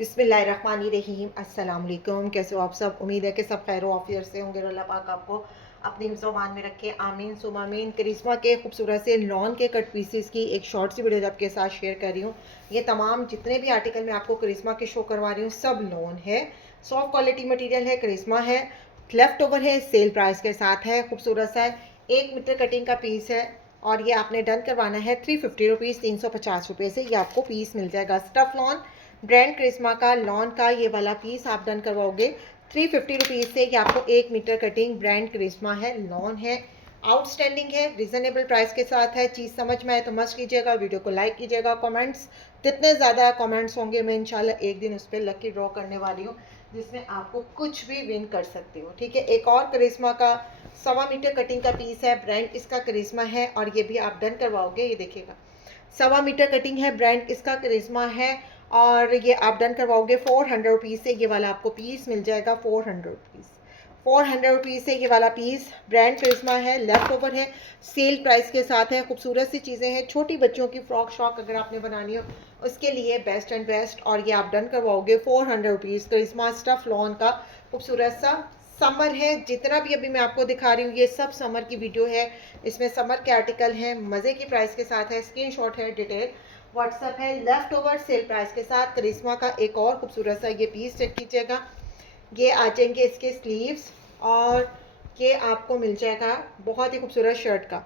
बिस्मिल्लाहिर्रहमानिर्रहीम। अस्सलाम वालेकुम। कैसे हो आप सब? उम्मीद है कि सब खैर ऑफियर से होंगे। अल्लाह पाक आपको अपनी हिफ्ज़-ओ-अमान में रखे, आमीन सुम आमीन। करिश्मा के खूबसूरत से लॉन के कट पीसेस की एक शॉर्ट सी वीडियो आपके साथ शेयर कर रही हूँ। ये तमाम जितने भी आर्टिकल मैं आपको करिश्मा के शो करवा रही हूँ सब लॉन है, सॉफ्ट क्वालिटी मटीरियल है, करिश्मा है, लेफ्ट ओवर है, सेल प्राइस के साथ है, खूबसूरत सा 1 मीटर कटिंग का पीस है और ये आपने डन करवाना है 350 रुपीज़, 350 रुपये से ये आपको पीस मिल जाएगा। स्टफ लॉन ब्रांड करिश्मा का लॉन का ये वाला पीस आप डन करवाओगे 350 रुपीज़ से। ये आपको 1 मीटर कटिंग ब्रांड करिश्मा है, लॉन है, आउटस्टैंडिंग है, रिजनेबल प्राइस के साथ है। चीज़ समझ में आए तो मस्त कीजिएगा, वीडियो को लाइक कीजिएगा। कमेंट्स जितने ज़्यादा कमेंट्स होंगे मैं इंशाल्लाह एक दिन उस पर लकी ड्रॉ करने वाली हूँ जिसमें आपको कुछ भी विन कर सकती हो। ठीक है, एक और करिश्मा का 1.25 मीटर कटिंग का पीस है, ब्रांड इसका करिश्मा है और ये भी आप डन करवाओगे। ये देखिएगा 1.25 मीटर कटिंग है, ब्रांड इसका करिश्मा है और ये आप डन करवाओगे 400 रुपीज़ से। ये वाला आपको पीस मिल जाएगा 400 रुपीज़ से। ये वाला पीस ब्रांड करिश्मा है, लेफ्ट ओवर है, सेल प्राइस के साथ है। खूबसूरत सी चीज़ें हैं, छोटी बच्चों की फ्रॉक शॉक अगर आपने बनानी हो उसके लिए बेस्ट एंड बेस्ट। और ये आप डन करवाओगे 400 रुपीज़। करिश्मा स्टफ लॉन का खूबसूरत सा समर है। जितना भी अभी मैं आपको दिखा रही हूँ ये सब समर की वीडियो है, इसमें समर के आर्टिकल हैं, मज़े की प्राइस के साथ है, स्क्रीनशॉट है, डिटेल व्हाट्सएप है, लेफ्ट ओवर सेल प्राइस के साथ। करिश्मा का एक और खूबसूरत सा ये पीस चेक कीजिएगा। ये आ जाएंगे इसके स्लीव्स और ये आपको मिल जाएगा बहुत ही खूबसूरत शर्ट का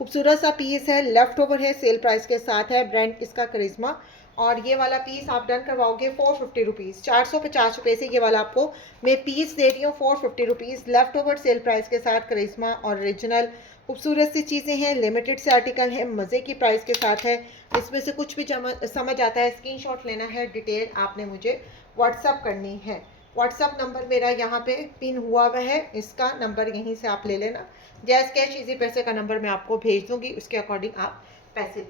खूबसूरत सा पीस है, लेफ्ट ओवर है, सेल प्राइस के साथ है, ब्रांड इसका करिश्मा। और ये वाला पीस आप डन करवाओगे 450 रुपीज़, 450 रुपये से ये वाला आपको मैं पीस दे रही हूँ 450 rupees, left over sale price के साथ। करिश्मा और ओरिजिनल खूबसूरत सी चीज़ें हैं, लिमिटेड से आर्टिकल है, मज़े की प्राइस के साथ है। इसमें से कुछ भी समझ आता है स्क्रीनशॉट लेना है, डिटेल आपने मुझे व्हाट्सअप करनी है। व्हाट्सअप नंबर मेरा यहाँ पे पिन हुआ हुआ है, इसका नंबर यहीं से आप ले लेना। जैस कैश इजी पैसे का नंबर मैं आपको भेज दूँगी, उसके अकॉर्डिंग आप पैसे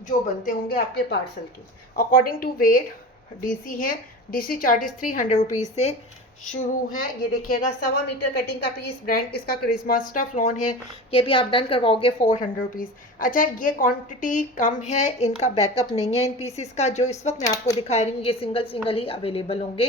जो बनते होंगे आपके पार्सल के अकॉर्डिंग टू वेट डीसी है। डीसी चार्जेस 300 रुपीज़ से शुरू है। ये देखिएगा 1.25 मीटर कटिंग का पीस, ब्रांड इसका करिश्मा स्टफ लॉन है, ये भी आप डन करवाओगे 400 रुपीज़। अच्छा, ये क्वांटिटी कम है, इनका बैकअप नहीं है इन पीसीस का। जो इस वक्त मैं आपको दिखा रही हूँ ये सिंगल सिंगल ही अवेलेबल होंगे,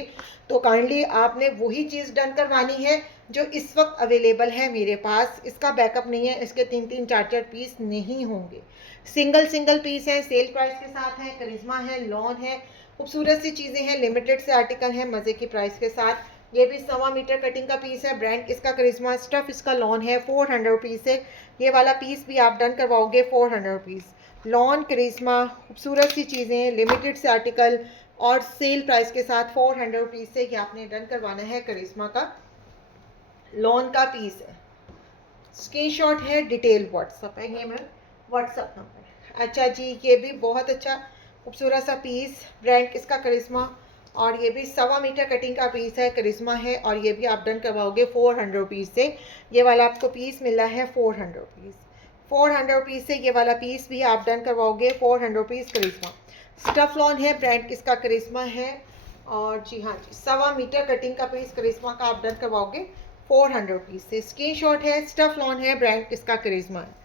तो काइंडली आपने वही चीज़ डन करवानी है जो इस वक्त अवेलेबल है मेरे पास। इसका बैकअप नहीं है, इसके 3-3 4-4 पीस नहीं होंगे, सिंगल सिंगल पीस है, सेल प्राइस के साथ है, करिश्मा है, लॉन है, खूबसूरत सी चीज़ें हैं, लिमिटेड से आर्टिकल हैं, मज़े की प्राइस के साथ। ये भी 1.25 मीटर कटिंग का पीस है, ब्रांड इसका करिश्मा, स्टफ इसका लॉन है, 400 रुपीज़ से। ये वाला पीस भी आप डन करवाओगे 400 रुपीज़। लॉन करिश्मा खूबसूरत सी चीज़ें, लिमिटेड से आर्टिकल और सेल प्राइस के साथ 400 रुपीज़ से ये आपने डन करवाना है। करिश्मा का लॉन का पीस है, स्क्रीनशॉट है, डिटेल व्हाट्सअप है, ये मैं व्हाट्सअप नंबर। अच्छा जी, ये भी बहुत अच्छा खूबसूरत सा पीस, ब्रांड इसका करिश्मा और ये भी 1.25 मीटर कटिंग का पीस है, करिश्मा है और ये भी आप डन करवाओगे 400 रुपीज़ से। ये वाला आपको पीस मिला है 400 रुपीज़। 400 रुपीज़ से ये वाला पीस भी आप डन करवाओगे 400 रुपीज़। करिश्मा स्टफ लॉन है, ब्रांड इसका करिश्मा है और जी हाँ जी 1.25 मीटर कटिंग का पीस करिश्मा का आप डन करवाओगे 400 रुपीज़ से। स्क्रीनशॉट है, स्टफ लॉन है, ब्रांड इसका करिश्मा है।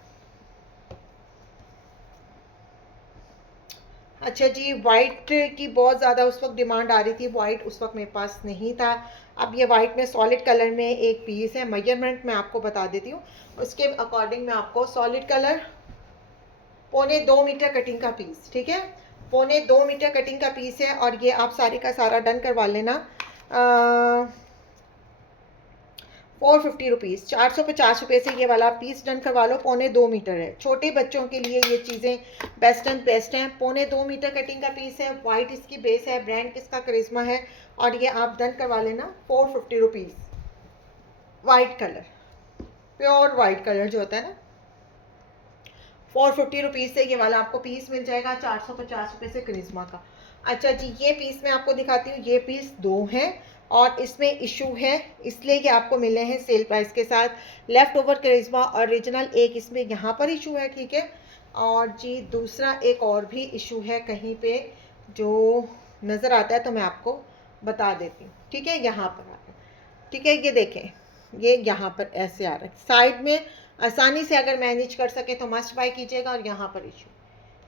अच्छा जी, वाइट की बहुत ज़्यादा उस वक्त डिमांड आ रही थी, वाइट उस वक्त मेरे पास नहीं था। अब ये वाइट में सॉलिड कलर में एक पीस है, मेजरमेंट मैं आपको बता देती हूँ, उसके अकॉर्डिंग मैं आपको सॉलिड कलर 1.25 मीटर कटिंग का पीस, ठीक है, 1.25 मीटर कटिंग का पीस है और ये आप सारे का सारा डन करवा लेना 450 रुपीज़, 450 रुपये से ये वाला पीस डन करवा लो। 1.25 मीटर है, छोटे बच्चों के लिए ये चीज़ें बेस्ट एंड बेस्ट हैं। 1.25 मीटर कटिंग का पीस है, वाइट इसकी बेस है, ब्रांड किसका करिश्मा है और ये आप डन करवा लेना 450 rupees. White colour, pure white colour जो होता है ना, 450 रुपीज़ से ये वाला आपको पीस मिल जाएगा 450 रुपये से करिश्मा का। अच्छा जी, ये पीस मैं आपको दिखाती हूँ, ये पीस 2 हैं और इसमें इशू है इसलिए कि आपको मिले हैं सेल प्राइस के साथ। लेफ्ट ओवर करिश्मा ओरिजिनल एक इसमें यहाँ पर इशू है, ठीक है, और जी दूसरा एक और भी इशू है कहीं पे जो नज़र आता है तो मैं आपको बता देती हूँ, ठीक है, यहाँ पर आता है, ठीक है, ये देखें, ये यहाँ पर ऐसे आ रहा है साइड में, आसानी से अगर मैनेज कर सके तो मस्ट बाय कीजिएगा। और यहाँ पर इशू,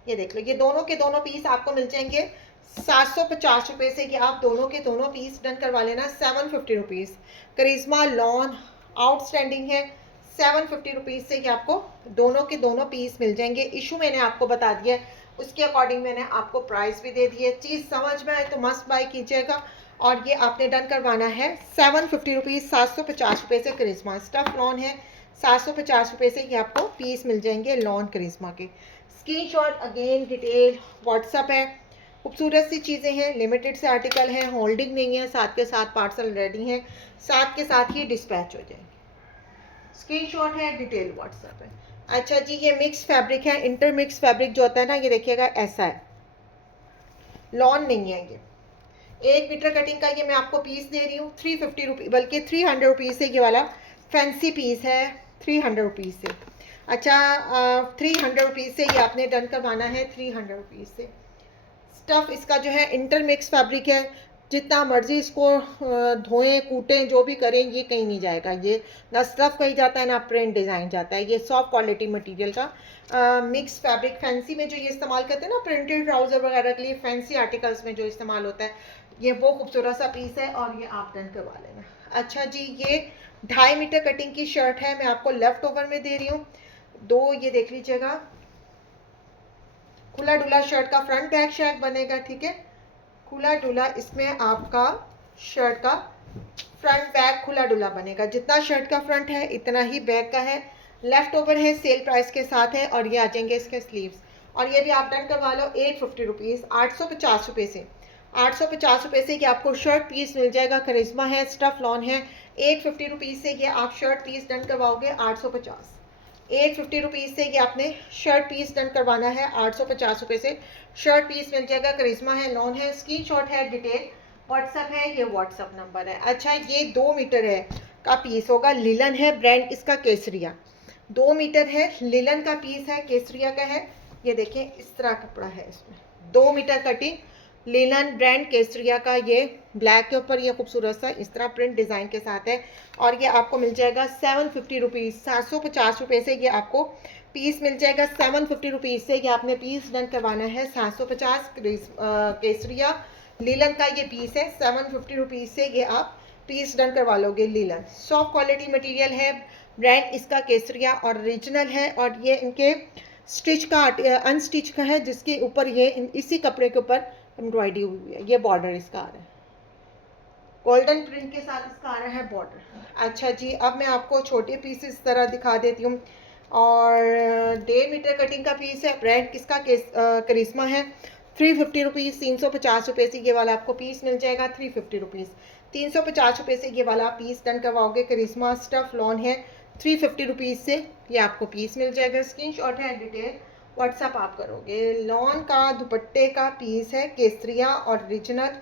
ये देख लो, ये दोनों के दोनों पीस आपको मिल जाएंगे 750 से कि आप दोनों के दोनों पीस डन करवा लेना। 750 करिश्मा लॉन आउटस्टैंडिंग है। 750 से कि आपको दोनों के दोनों पीस मिल जाएंगे। इशू मैंने आपको बता दिया है, उसके अकॉर्डिंग मैंने आपको प्राइस भी दे दी है। चीज़ समझ में आए तो मस्ट बाय कीजिएगा। और ये आपने डन करवाना है 750 750 से करिश्मा स्टफ लॉन है। 750 से कि आपको पीस मिल जाएंगे लॉन करिश्मा के। स्क्रीनशॉट अगेन डिटेल व्हाट्सअप है। खूबसूरत सी चीज़ें हैं, लिमिटेड से आर्टिकल हैं, होल्डिंग नहीं है, साथ के साथ पार्सल रेडी हैं, साथ के साथ ही डिस्पैच हो जाएंगे। स्क्रीनशॉट है, डिटेल व्हाट्सएप है। अच्छा जी, ये मिक्स फैब्रिक है, इंटर मिक्स फैब्रिक जो होता है ना, ये देखिएगा ऐसा है, लॉन नहीं है ये। 1 मीटर कटिंग का ये मैं आपको पीस दे रही हूँ 350 रुपीज़, बल्कि 300 रुपीज़ से ये वाला फैंसी पीस है 300 रुपीज़ से। अच्छा 300 रुपीज़ से ये आपने डन करवाना है 300 रुपीज़ से। स्टफ़ इसका जो है इंटरमिक्स फैब्रिक है, जितना मर्जी इसको धोएं कूटें जो भी करें ये कहीं नहीं जाएगा। ये ना स्टफ़ कहीं जाता है ना प्रिंट डिज़ाइन जाता है। ये सॉफ्ट क्वालिटी मटेरियल का मिक्स फैब्रिक, फैंसी में जो ये इस्तेमाल करते हैं ना प्रिंटेड ट्राउज़र वगैरह के लिए, फैंसी आर्टिकल्स में जो इस्तेमाल होता है, ये वो खूबसूरत सा पीस है और ये आप डन करवा लेना। अच्छा जी, ये 2.5 मीटर कटिंग की शर्ट है, मैं आपको लेफ्ट ओवर में दे रही हूँ। दो ये देख लीजिएगा, खुला डुला शर्ट का फ्रंट बैक शर्ट बनेगा, ठीक है। खुला डुला इसमें आपका शर्ट का फ्रंट बैक खुला डुला बनेगा। जितना शर्ट का फ्रंट है इतना ही बैक का है। लेफ्ट ओवर है, सेल प्राइस के साथ है। और ये आ जाएंगे इसके स्लीव्स। और ये भी आप डन करवा लो 850 रुपीज़, 850 रुपये से। 850 रुपये से कि आपको शर्ट पीस मिल जाएगा। करिश्मा है, स्टफ लॉन है। 850 रुपीज़ से ये आप शर्ट पीस डन करवाओगे 850। 850 रुपीज़ से ये आपने शर्ट पीस डन करवाना है। 850 रुपये से शर्ट पीस मिल जाएगा। करिश्मा है, लॉन है, स्क्रीनशॉट है, डिटेल व्हाट्सअप है, ये व्हाट्सअप नंबर है। अच्छा, ये 2 मीटर है का पीस होगा, लिलन है, ब्रांड इसका केसरिया। 2 मीटर है, लिलन का पीस है, केसरिया का है। ये देखें इस तरह कपड़ा है इसमें। 2 मीटर कटिंग, लिलन ब्रांड केसरिया का, ये ब्लैक के ऊपर ये खूबसूरत सा इस तरह प्रिंट डिज़ाइन के साथ है। और ये आपको मिल जाएगा 750 रुपीज़, 750 रुपये से ये आपको पीस मिल जाएगा। 750 रुपीज़ से ये आपने पीस डन करवाना है। 750 केसरिया लीलन का ये पीस है। 750 रुपीज़ से ये आप पीस डन करवा लोगे। लीलन सॉफ्ट क्वालिटी मटेरियल है, ब्रांड इसका केसरिया और ओरिजिनल है। और ये इनके स्टिच का अनस्टिच का है, जिसके ऊपर ये इसी कपड़े के ऊपर एम्ब्रॉयडरी हुई है। ये बॉर्डर इसका आ रहा है, गोल्डन प्रिंट के साथ इसका आ रहा है बॉर्डर। अच्छा जी, अब मैं आपको छोटे पीस इस तरह दिखा देती हूँ। और 1.5 मीटर कटिंग का पीस है, ब्रांड किसका करिश्मा है। 350 रुपीज़, 350 रुपये से ये वाला आपको पीस मिल जाएगा। 350 रुपीज़, 350 रुपये से ये वाला पीस डन करवाओगे। करिश्मा स्टफ लॉन है। 350 रुपीज़ से ये आपको पीस मिल जाएगा। स्क्रीनशॉट है, डिटेल व्हाट्सअप आप करोगे। लॉन का दुपट्टे का पीस है, केसरिया और ओरिजिनल।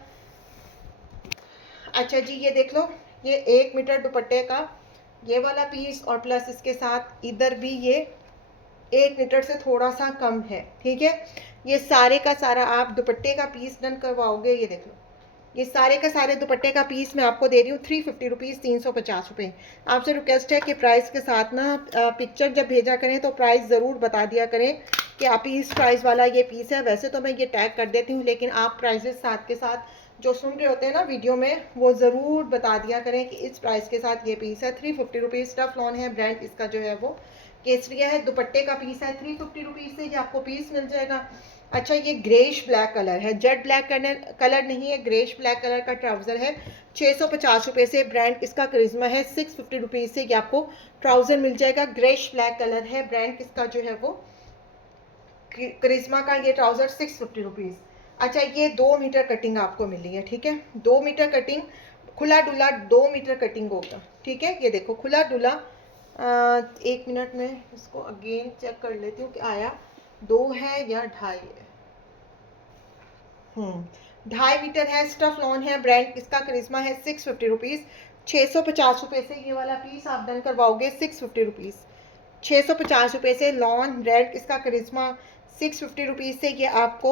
अच्छा जी, ये देख लो, ये 1 मीटर दुपट्टे का ये वाला पीस और प्लस इसके साथ इधर भी ये 1 मीटर से थोड़ा सा कम है, ठीक है। ये सारे का सारा आप दुपट्टे का पीस डन करवाओगे। ये देख लो, ये सारे का सारे दुपट्टे का पीस मैं आपको दे रही हूँ 350 रुपीज़, 350 रुपये। आपसे रिक्वेस्ट है कि प्राइस के साथ ना पिक्चर जब भेजा करें तो प्राइस ज़रूर बता दिया करें कि आप इस प्राइस वाला ये पीस है। वैसे तो मैं ये टैग कर देती हूँ, लेकिन आप प्राइसेस साथ के साथ जो सुन रहे होते हैं ना वीडियो में, वो ज़रूर बता दिया करें कि इस प्राइस के साथ ये पीस है। 350 रुपीज़ स्टफ लॉन है, ब्रांड इसका जो है वो केसरिया है। दुपट्टे का पीस है 350 रुपीज़ से ये आपको पीस मिल जाएगा। अच्छा, ये ग्रेश ब्लैक कलर है, जेट ब्लैक कलर नहीं है, ग्रेश ब्लैक कलर का ट्राउज़र है। 650 रुपये से, ब्रांड इसका करिश्मा है। 650 रुपीज़ से ये आपको ट्राउज़र मिल जाएगा। ग्रेश ब्लैक कलर है, ब्रांड किसका जो है वो करिश्मा का, ये ट्राउज़र 650 रुपीज़। अच्छा, ये 2 मीटर कटिंग आपको मिली है, ठीक है। 2 मीटर कटिंग, खुला डुला 2 मीटर कटिंग होगा, ठीक है। ये देखो खुला डुला 1 मिनट में इसको अगेन चेक कर लेती हूँ कि आया 2 है या 2.5 है। 2.5 मीटर है, स्टफ लॉन है, ब्रांड इसका करिश्मा है। 650 रुपीज़, 650 रुपये से ये वाला पीस आप डन करवाओगे। 650 रुपीज़, 650 रुपये से लॉन ब्रांड इसका करिश्मा। 650 रुपीज़ से ये आपको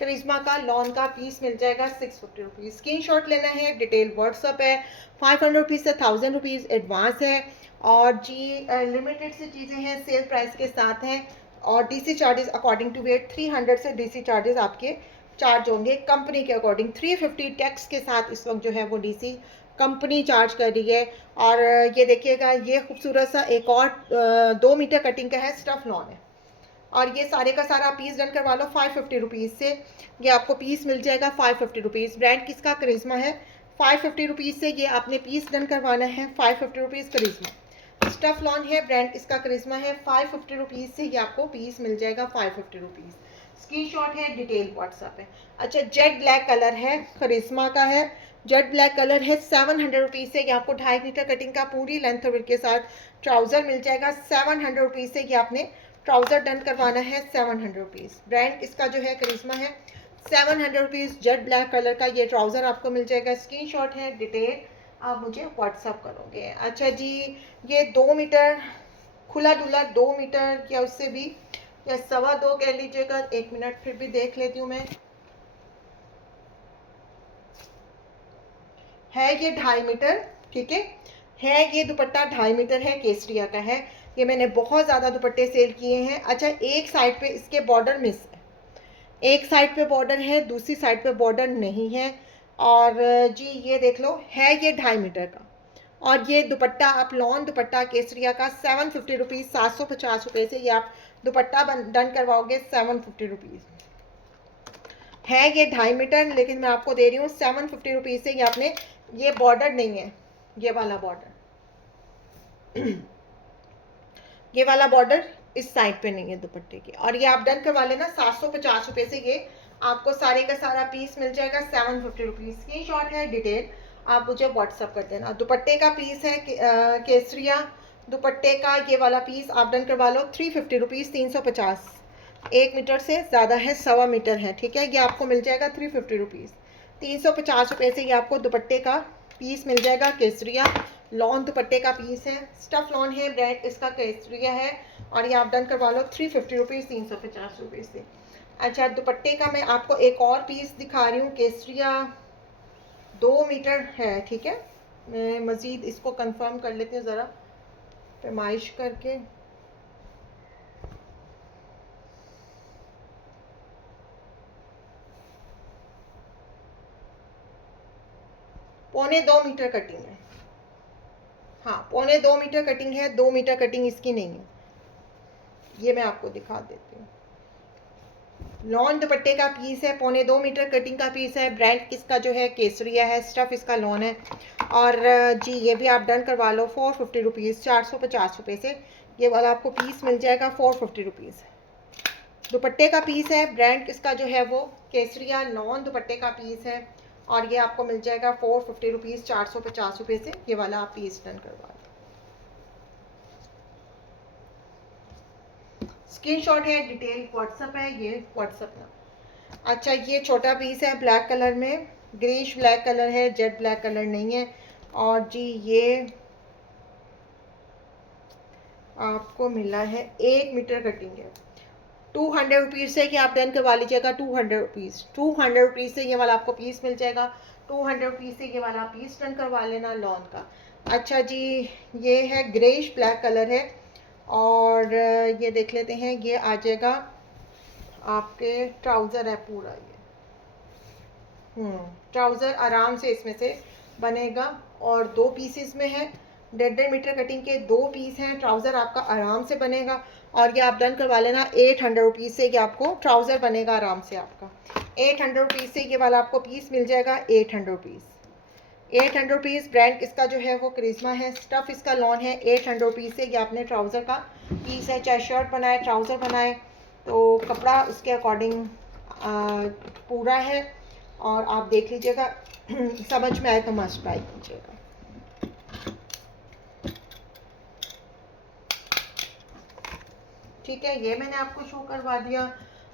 करिश्मा का लॉन का पीस मिल जाएगा। 650 रुपीज़। स्क्रीनशॉट लेना है, डिटेल व्हाट्सअप है। 500 रुपीज़ से 1000 रुपीज़ एडवांस है। और जी लिमिटेड सी चीज़ें हैं, सेल प्राइस के साथ हैं। और DC charges according to weight 300 से डीसी चार्जेस आपके चार्ज होंगे कंपनी के अकॉर्डिंग। 350 टैक्स के साथ इस वक्त जो है वो डीसी कंपनी चार्ज कर रही है। और ये देखिएगा, ये खूबसूरत सा एक और 2 मीटर कटिंग का है, स्टफ लॉन है। और ये सारे का सारा पीस डन करवा लो 550 रुपीज़ से। ये आपको पीस मिल जाएगा 550 रुपीज़। ब्रांड किसका? करिश्मा है। 550 रुपीज़ से ये आपने पीस डन करवाना है, 550 रुपीज़ करिश्मा। स्टफ लॉन है, ब्रांड इसका करिश्मा है। 550 रुपीज़ से ये आपको पीस मिल जाएगा 550 रुपीज़। स्क्रीनशॉट है, डिटेल व्हाट्सअप है। अच्छा, जेड ब्लैक कलर है, करिश्मा का है। जेड ब्लैक कलर है, 700 रुपीज़ से ये आपको 2.5 मीटर कटिंग का पूरी लेंथ विड्थ के साथ ट्राउज़र मिल जाएगा। 700 रुपीज़ से ये आपने ट्राउज़र डन करवाना है, 700 रुपीज़। ब्रांड इसका जो है करिश्मा है। 700 रुपीज़ जेड ब्लैक कलर का ये ट्राउज़र आपको मिल जाएगा। स्क्रीनशॉट है, डिटेल आप मुझे व्हाट्सअप करोगे। अच्छा जी, ये 2 मीटर खुला डुला 2 मीटर या उससे भी, या 2.25 कह लीजिएगा। 1 मिनट फिर भी देख लेती हूँ मैं। है ये 2.5 मीटर, ठीक है ये दुपट्टा 2.5 मीटर है, केसरिया का है। ये मैंने बहुत ज़्यादा दुपट्टे सेल किए हैं। अच्छा, एक साइड पे इसके बॉर्डर मिस है, एक साइड पे बॉर्डर है, दूसरी साइड पे बॉर्डर नहीं है। और जी ये देख लो, है ये 2.5 मीटर का। और ये दुपट्टा आप लॉन दुपट्टा केसरिया का 750 रुपीज़, 750 रुपये से ये आप दुपट्टा डन करवाओगे 750 रुपीज़। है ये 2.5 मीटर, लेकिन मैं आपको दे रही हूँ 750 रुपीज़ से। ये आपने, ये बॉर्डर नहीं है, ये वाला बॉर्डर ये वाला बॉर्डर इस साइड पे नहीं है दुपट्टे के। और ये आप डन करवा लेना 750 रुपये से। ये आपको सारे का सारा पीस मिल जाएगा 750 रुपीज़। स्क्रीनशॉट है, डिटेल आप मुझे व्हाट्सअप कर देना। दुपट्टे का पीस है केसरिया दुपट्टे का ये वाला पीस आप डन करवा लो 350 रुपीज़, 350। 1 मीटर से ज़्यादा है, 1.25 मीटर है, ठीक है। ये आपको मिल जाएगा 350 रुपीज़। 350 रुपये से ये आपको दुपट्टे का पीस मिल जाएगा। केसरिया लॉन दुपट्टे का पीस है, स्टफ लॉन है, ब्रांड इसका केसरिया है। और ये आप डन करवा लो 350 रुपीज़, 350 रुपये से। अच्छा, दुपट्टे का मैं आपको एक और पीस दिखा रही हूँ। केसरिया 2 मीटर है, ठीक है। मैं मज़ीद इसको कंफर्म कर लेती हूँ ज़रा पैमाइश करके। पौने 2 मीटर कटिंग है, हाँ पौने 2 मीटर कटिंग है, 2 मीटर कटिंग इसकी नहीं है। ये मैं आपको दिखा देती हूँ। लॉन दुपट्टे का पीस है, पौने 2 मीटर कटिंग का पीस है। ब्रांड किसका जो है केसरिया है, स्टफ इसका लॉन है। और जी ये भी आप डन करवा लो 450 रुपीज़, 450 रुपये से ये वाला आपको पीस मिल जाएगा 450 रुपीज़। दुपट्टे का पीस है, ब्रांड किसका जो है वो केसरिया लॉन दुपट्टे का पीस है। और ये आपको मिल जाएगा 450 रुपीज़, 450 रुपये से ये वाला आप पीस डन करवा लो। स्क्रीनशॉट है, डिटेल व्हाट्सअप है, ये व्हाट्सअप ना। अच्छा, ये छोटा पीस है ब्लैक कलर में, ग्रीश ब्लैक कलर है, जेट ब्लैक कलर नहीं है। और जी ये आपको मिला है 1 मीटर कटिंग है, 200 रुपीज़ से कि आप डन करवा लीजिएगा। 200 रुपीज़, 200 रुपीज़ से ये वाला आपको पीस मिल जाएगा। 200 रुपीज़ से ये वाला पीस डन करवा लेना लॉन का। अच्छा जी, ये है ग्रेश ब्लैक कलर है। और ये देख लेते हैं, ये आ जाएगा आपके ट्राउज़र है पूरा ये। ट्राउज़र आराम से इसमें से बनेगा। और 2 पीसेस में है, 1.5 मीटर कटिंग के 2 पीस हैं। ट्राउज़र आपका आराम से बनेगा। और ये आप डन करवा लेना 800 रुपीज़ से। ये आपको ट्राउज़र बनेगा आराम से आपका 800 रुपीज़ से। ये वाला आपको पीस मिल जाएगा 800 रुपीज़, 800 रुपीज़। ब्रांड इसका जो है वो करिश्मा है, स्टफ इसका लॉन है। 800 रुपीज़ से ये आपने ट्राउज़र का पीस है, चाहे शर्ट बनाए ट्राउज़र बनाए तो कपड़ा उसके अकॉर्डिंग पूरा है। और आप देख लीजिएगा समझ में आए तो मस्ट बाय कीजिएगा। ठीक है, ये मैंने आपको शो करवा दिया।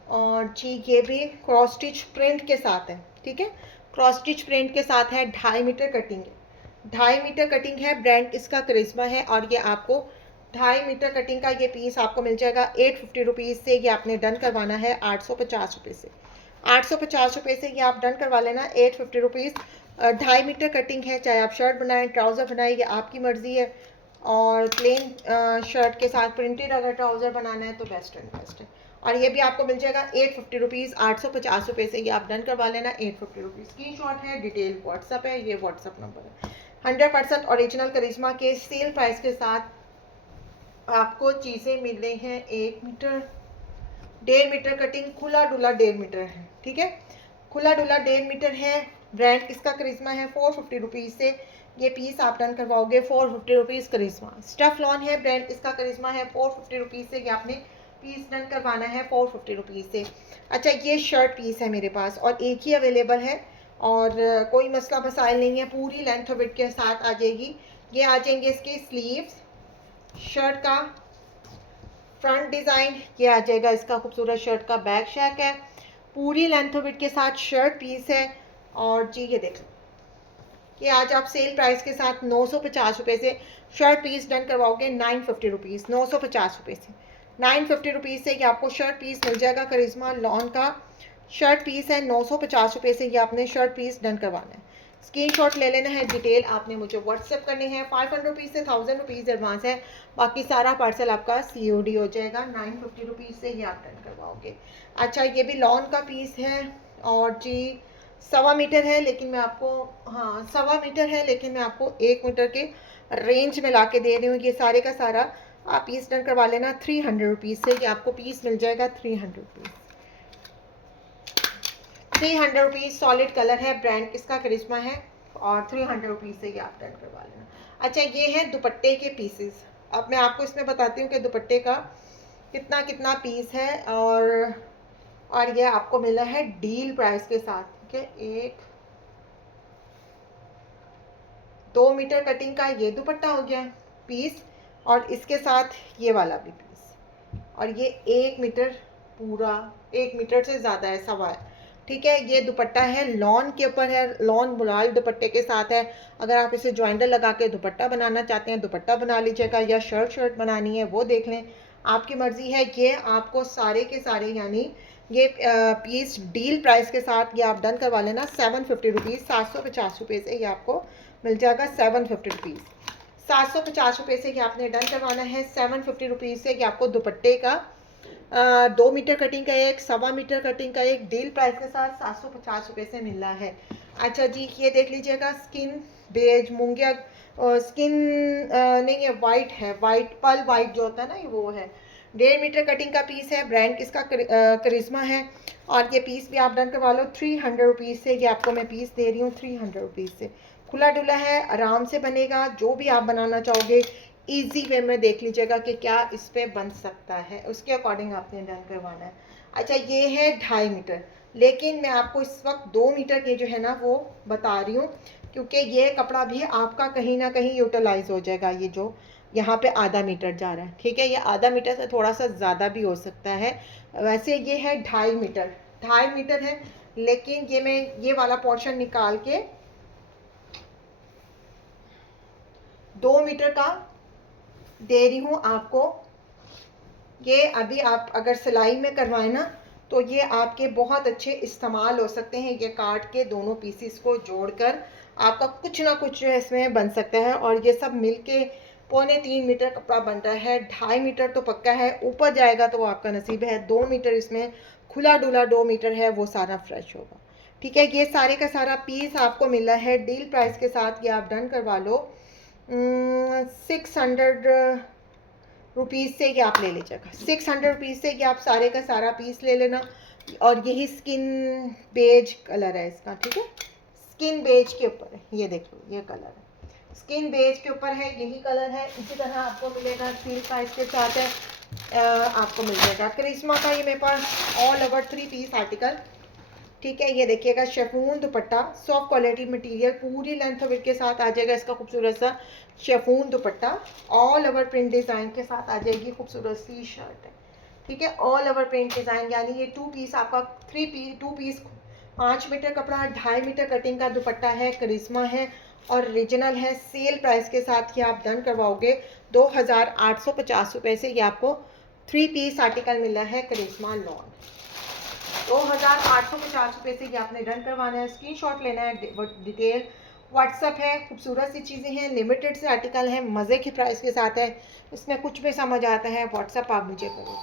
और जी ये भी क्रॉस स्टिच प्रिंट के साथ है, ठीक है। क्रॉस स्टिच प्रिंट के साथ है, 2.5 मीटर कटिंग है, 2.5 मीटर कटिंग है। ब्रांड इसका करिश्मा है। और ये आपको 2.5 मीटर कटिंग का ये पीस आपको मिल जाएगा 850 रुपीज़ से। ये आपने डन करवाना है 850 रुपये से, 850 रुपये से ये आप डन करवा लेना 850 रुपीज़। 2.5 मीटर कटिंग है, चाहे आप शर्ट बनाएं ट्राउज़र बनाएं, ये आपकी मर्ज़ी है। और प्लेन शर्ट के साथ प्रिंटेड अगर ट्राउज़र बनाना है तो बेस्ट एंड बेस्ट है। और ये भी आपको मिल जाएगा 850 रुपीज़, 850 रुपये से ये आप डन करवा लेना। 850 रुपीज़ स्क्रीन शॉट है, डिटेल व्हाट्सअप है, ये व्हाट्सअप नंबर है। 100% ओरिजिनल करिश्मा के सेल प्राइस के साथ आपको चीज़ें मिल रही हैं 1 मीटर, 1.5 मीटर कटिंग, खुला डुला 1.5 मीटर है, ठीक है, खुला डुला 1.5 मीटर है। ब्रांड इसका करिश्मा है। 450 रुपीज़ से ये पीस आप डन करवाओगे। 450 रुपीज़ करिश्मा। स्टफ लॉन है, ब्रांड इसका करिश्मा है। 450 रुपीज़ से ये आपने पीस डन करवाना है 450 रुपीज़ से। अच्छा, ये शर्ट पीस है मेरे पास और एक ही अवेलेबल है और कोई मसला मसाइल नहीं है, पूरी लेंथ और विड्थ के साथ आ जाएगी। ये आ जाएंगे इसके स्लीव्स, शर्ट का फ्रंट डिज़ाइन, ये आ जाएगा इसका खूबसूरत शर्ट का बैक शैक है, पूरी लेंथ और विड्थ के साथ शर्ट पीस है। और जी ये देख लो, ये आज आप सेल प्राइस के साथ 950 रुपये से शर्ट पीस डन करवाओगे। 950 रुपीज़, 950 रुपये से 950 रुपीज़ से ये आपको शर्ट पीस मिल जाएगा। करिश्मा लॉन का शर्ट पीस है। 950 रुपये से ये आपने शर्ट पीस डन करवाना है। स्क्रीनशॉट ले लेना है, डिटेल आपने मुझे व्हाट्सएप करनी है। 500 रुपीज़ से 1000 रुपीज़ एडवांस है, बाकी सारा पार्सल आपका COD हो जाएगा। 950 रुपीज़ से ये आप डन करवाओगे। अच्छा, ये भी लॉन का पीस है और जी 1.25 मीटर है, लेकिन मैं आपको 1.25 मीटर है, लेकिन मैं आपको 1 मीटर के रेंज में ला के दे रही हूँ। ये सारे का सारा आप पीस डन करवा लेना। 300 रुपीज़ से ये आपको पीस मिल जाएगा। 300 रुपीज़, 300 रुपीज़ सॉलिड कलर है, ब्रांड इसका करिश्मा है और 300 रुपीज़ से ये आप डन करवा लेना। अच्छा, ये है दुपट्टे के पीसेस। अब मैं आपको इसमें बताती हूँ कि दुपट्टे का कितना कितना पीस है और ये आपको मिला है डील प्राइस के साथ, ठीक है। 2 मीटर कटिंग का ये दुपट्टा हो गया पीस और इसके साथ ये वाला भी पीस, और ये 1 मीटर, पूरा 1 मीटर से ज़्यादा है, सवा है, ठीक है। ये दुपट्टा है, लॉन के ऊपर है, लॉन बुलाल दुपट्टे के साथ है। अगर आप इसे ज्वाइंटर लगा के दुपट्टा बनाना चाहते हैं दुपट्टा बना लीजिएगा, या शर्ट बनानी है वो देख लें, आपकी मर्ज़ी है। ये आपको सारे के सारे यानी ये पीस डील प्राइस के साथ ये आप डन करवा लेना। 750 रुपीज़, 750 रुपये से ये आपको मिल जाएगा। 750 रुपीज़, 750 रुपये से ये आपने डन करवाना है। 750 रुपीज़ से ये आपको दुपट्टे का 2 मीटर कटिंग का एक, 1.25 मीटर कटिंग का एक, डील प्राइस के साथ 750 रुपये से मिल रहा है। अच्छा जी, ये देख लीजिएगा, स्किन बेज मूंगिया स्किन नहीं है, वाइट है, वाइट पल वाइट जो होता है ना, ये वो है। 1.5 मीटर कटिंग का पीस है, ब्रांड इसका करिश्मा है और ये पीस भी आप डन करवा लो। 300 रुपीज़ से ये आपको मैं पीस दे रही हूँ। 300 रुपीज़ से खुला डुला है, आराम से बनेगा। जो भी आप बनाना चाहोगे इजी वे में देख लीजिएगा कि क्या इस पर बन सकता है, उसके अकॉर्डिंग आपने डन करवाना है। अच्छा, ये है 2.5 मीटर, लेकिन मैं आपको इस वक्त 2 मीटर के जो है ना वो बता रही हूँ, क्योंकि ये कपड़ा भी आपका कहीं ना कहीं यूटिलाइज हो जाएगा। ये जो यहाँ पे 1/2 मीटर जा रहा है, ठीक है, ये 1/2 मीटर से थोड़ा सा ज़्यादा भी हो सकता है। वैसे ये है 2.5 मीटर, 2.5 मीटर है, लेकिन ये मैं ये वाला पोर्शन निकाल के 2 मीटर का दे रही हूँ आपको। ये अभी आप अगर सिलाई में करवाएं ना तो ये आपके बहुत अच्छे इस्तेमाल हो सकते हैं। ये काट के दोनों पीसीस को जोड़कर आपका कुछ ना कुछ जो है इसमें बन सकता है। और ये सब मिलके 2.25 मीटर कपड़ा बन रहा है। 2.5 मीटर तो पक्का है, ऊपर जाएगा तो आपका नसीब है। 2 मीटर इसमें खुला डुला 2 मीटर है, वो सारा फ्रेश होगा, ठीक है। ये सारे का सारा पीस आपको मिला है डील प्राइस के साथ। ये आप डन करवा लो 600 रुपीज़ से ये आप ले लीजिएगा। 600 रुपीज़ से ये आप सारे का सारा पीस ले लेना। और यही स्किन बेज कलर है इसका, ठीक है, स्किन बेज के ऊपर है, ये देख लो, ये कलर है स्किन बेज के ऊपर है, यही कलर है। इसी तरह आपको मिलेगा सेल प्राइस के साथ है, आपको मिल जाएगा। करिश्मा का ये मेरे पास ऑल ओवर 3 पीस आर्टिकल, ठीक है। ये देखिएगा, शेफून दुपट्टा, सॉफ्ट क्वालिटी मटेरियल, पूरी लेंथ विड्थ के साथ आ जाएगा। इसका खूबसूरत सा शेफून दुपट्टा ऑल ओवर प्रिंट डिज़ाइन के साथ आ जाएगी। खूबसूरत सी शर्ट है, ठीक है, ऑल ओवर प्रिंट डिज़ाइन, यानी ये 2 पीस आपका 2 पीस 5 मीटर कपड़ा, 2.5 मीटर कटिंग का दुपट्टा है, करिश्मा है और ओरिजिनल है। सेल प्राइस के साथ ये आप डन करवाओगे 2850 रुपये से। ये आपको 3 पीस आर्टिकल मिला है करिश्मा लॉन। 2850 रुपये से ये आपने डन करवाना है। स्क्रीनशॉट लेना है, डिटेल व्हाट्सअप है, खूबसूरत सी चीज़ें हैं, लिमिटेड से आर्टिकल हैं, मज़े के प्राइस के साथ है। इसमें कुछ भी समझ आता है, व्हाट्सअप आप मुझे करो।